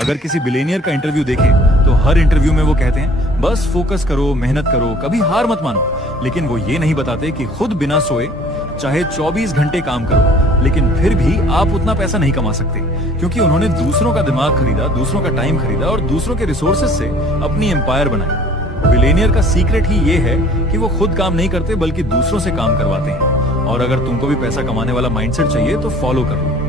अगर किसी बिलियनियर का इंटरव्यू देखें तो हर इंटरव्यू में वो कहते हैं बस फोकस करो, मेहनत करो, कभी हार मत मानो। लेकिन वो ये नहीं बताते कि खुद बिना सोए चाहे 24 घंटे काम करो, लेकिन फिर भी आप उतना पैसा नहीं कमा सकते, क्योंकि उन्होंने दूसरों का दिमाग खरीदा, दूसरों का टाइम खरीदा और दूसरों के रिसोर्सेज से अपनी एम्पायर बनाई। बिलियनियर का सीक्रेट ही ये है कि वो खुद काम नहीं करते बल्कि दूसरों से काम करवाते हैं। और अगर तुमको भी पैसा कमाने वाला माइंडसेट चाहिए तो फॉलो करो।